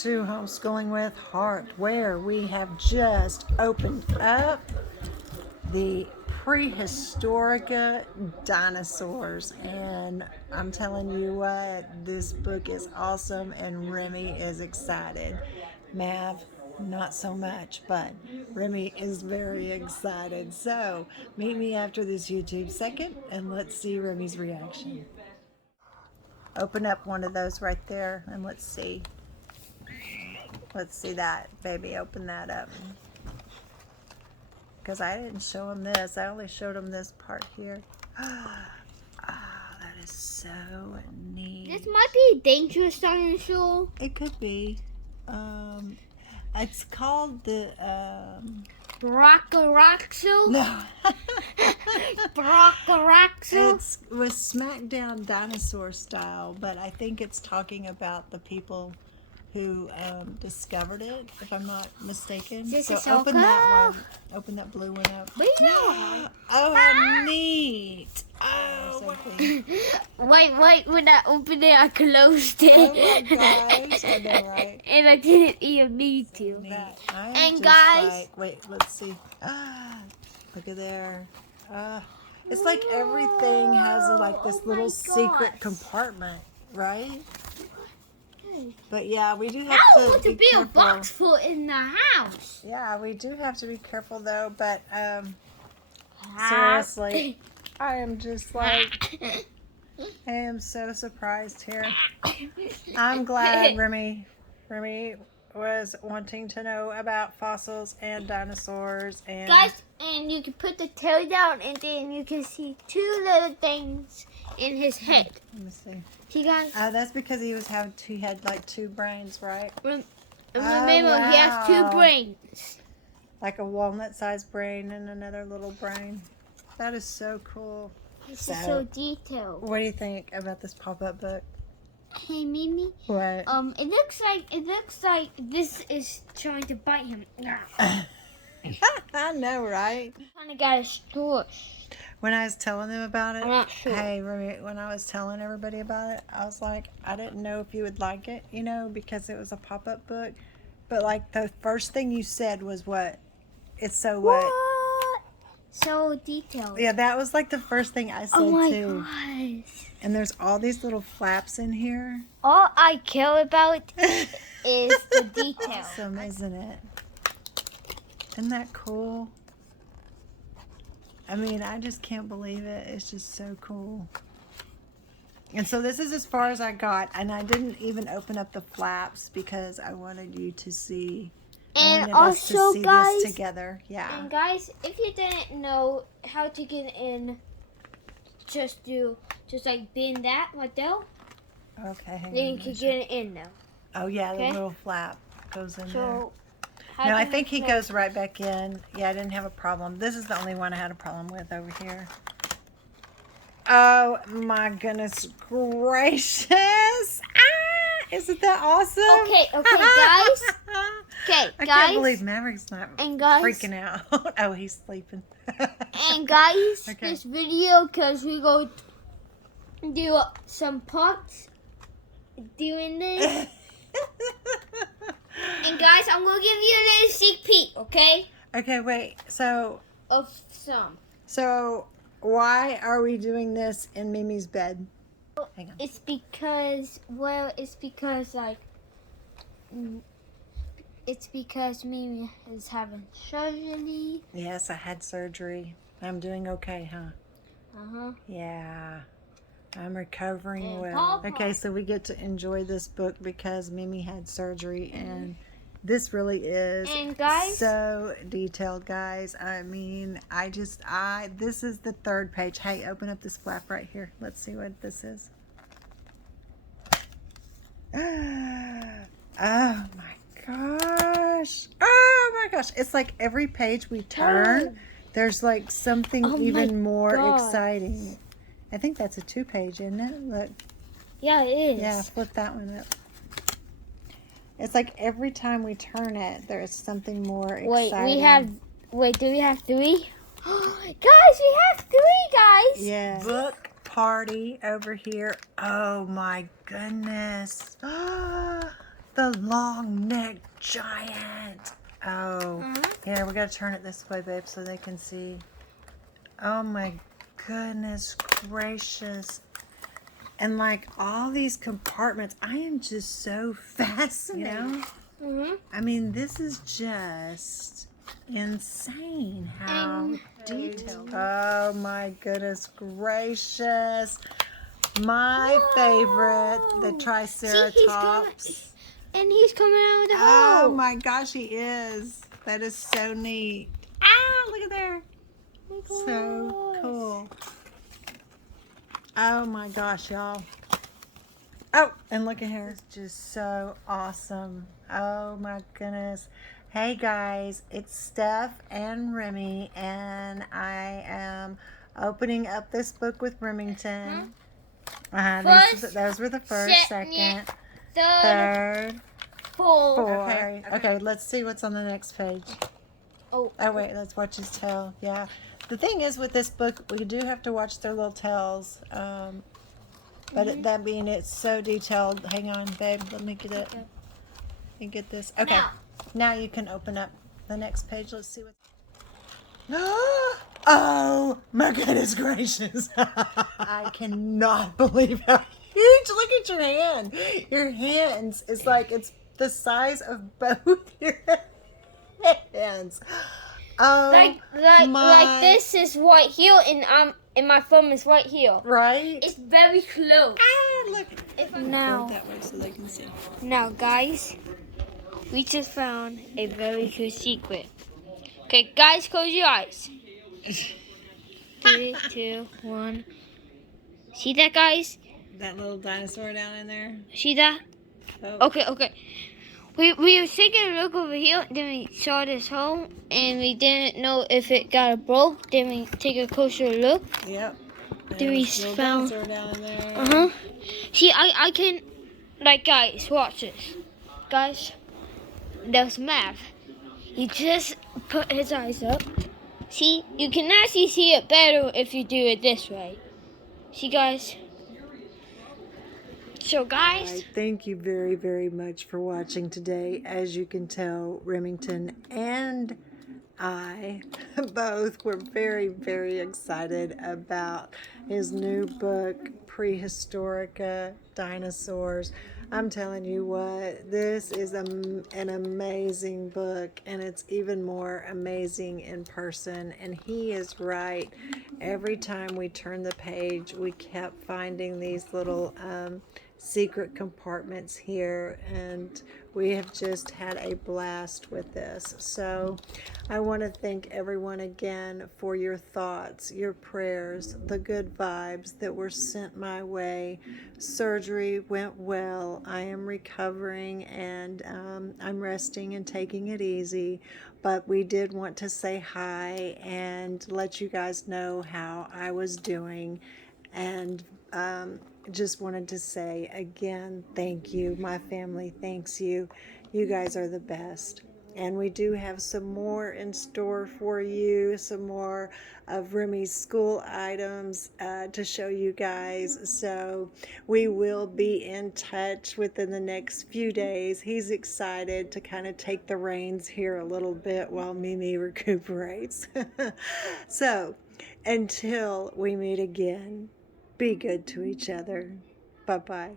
to Homeschooling with Heart, where we have just opened up the Prehistorica Dinosaurs, and I'm telling you what, this book is awesome and Remi is excited. Mav, not so much, but Remi is very excited. So meet me after this YouTube second and let's see Remi's reaction. Open up one of those right there and let's see. Let's see that, baby. Open that up. Because I didn't show him this. I only showed him this part here. That is so neat. This might be a dangerous dinosaur. It could be. It's called the Brachiosaurus? No. Brachiosaurus? It was Smackdown dinosaur style, but I think it's talking about the people who discovered it, if I'm not mistaken. So open that one. Open that blue one up. Oh, how neat. Oh, Wait, when I opened it, I closed it. Oh my gosh, I know, right? And I didn't even need to. And guys, wait, let's see. Look at there. It's like everything has like this little secret compartment, right? But yeah, we do have to be careful. A box full in the house. Yeah, we do have to be careful though. But seriously, I am just like, I am so surprised here. I'm glad Remi was wanting to know about fossils and dinosaurs. And guys, and you can put the tail down and then you can see two little things in his head. Let me see. See, guys? That's because he had like two brains, right? Remember, he has two brains. Like a walnut-sized brain and another little brain. That is so cool. This is so detailed. What do you think about this pop-up book? Hey, Mimi. What? It looks like this is trying to bite him. I know, right? Kind of got a store. When I was telling them about it, I'm not sure. Hey, Remi, when I was telling everybody about it, I was like, I didn't know if you would like it, you know, because it was a pop-up book. But like the first thing you said was what? It's so what? So detailed. Yeah, that was like the first thing I said too. Oh my gosh. And there's all these little flaps in here. All I care about is the detail. Awesome, isn't it? Isn't that cool? I mean, I just can't believe it. It's just so cool. And so this is as far as I got. And I didn't even open up the flaps because I wanted you to see. And also, guys, this together. Yeah. And guys, if you didn't know how to get in, just like bend that right there. Okay. Then you can get it in now. Oh yeah, the little flap goes in there. No, I think he goes right back in. Yeah, I didn't have a problem. This is the only one I had a problem with over here. Oh my goodness gracious! Isn't that awesome? Okay, guys. I can't believe Maverick's not freaking out. Oh, he's sleeping. And guys, this video, because we go do some parts doing this. And guys, I'm going to give you a little sneak peek, okay? Okay, wait. So why are we doing this in Mimi's bed? Hang on. It's because Mimi is having surgery. Yes, I had surgery. I'm doing okay, huh? Uh-huh. Yeah. I'm recovering and well. Papa. Okay, so we get to enjoy this book because Mimi had surgery, and this really is so detailed, guys. I mean, this is the third page. Hey, open up this flap right here. Let's see what this is. Oh my gosh. Oh my gosh. It's like every page we turn, there's like something even more exciting. I think that's a 2-page, isn't it? Look. Yeah, it is. Yeah, flip that one up. It's like every time we turn it, there's something more exciting. Do we have 3? Guys, we have 3, guys. Yeah. Book party over here. Oh my goodness. The the long-necked giant. Oh, here, we gotta turn it this way, babe, so they can see. Oh my goodness gracious. And like all these compartments, I am just so fascinated. I mean, this is just insane how detailed. Oh my goodness gracious. My favorite, the Triceratops. And he's coming out of the hole. Oh my gosh, he is. That is so neat. Ah, look at there. So cool. Oh my gosh, y'all. Oh, and look at here. It's just so awesome. Oh my goodness. Hey guys, it's Stef and Remi, and I am opening up this book with Remington. Those were the first, second, third, fourth. Okay, let's see what's on the next page. Oh wait, let's watch his tail. Yeah. The thing is with this book, we do have to watch their little tails. But that being it's so detailed. Hang on, babe. Let me get it. Let me get this. Okay. Now you can open up the next page. Let's see what. Oh my goodness gracious! I cannot believe how huge. Look at your hand. Your hands is like it's the size of both your hands. Oh, like this is right here, and my thumb is right here. Right. It's very close. Ah, look. Now, that way so they can see. Now, guys, we just found a very cool secret. Okay, guys, close your eyes. 3, 2, 1. See that, guys? That little dinosaur down in there. See that? Oh. Okay. We were taking a look over here, then we saw this hole, and we didn't know if it got broke. Then we take a closer look. Yep. Then we found. Dinosaur down there. See, I can, like, guys, watch this. Guys, there's math. He just put his eyes up. See, you can actually see it better if you do it this way. See, guys? So, guys. Right, thank you very, very much for watching today. As you can tell, Remington and I both were very, very excited about his new book, Prehistorica, Dinosaurs. I'm telling you what, this is an amazing book, and it's even more amazing in person. And he is right. Every time we turned the page, we kept finding these little secret compartments here, and we have just had a blast with this. So I want to thank everyone again for your thoughts, your prayers, the good vibes that were sent my way. Surgery went well. I am recovering, and I'm resting and taking it easy, but we did want to say hi and let you guys know how I was doing, and just wanted to say again, thank you. My family thanks you. You guys are the best. And we do have some more in store for you, some more of Remi's school items to show you guys. So we will be in touch within the next few days. He's excited to kind of take the reins here a little bit while Mimi recuperates. So until we meet again, be good to each other. Bye-bye.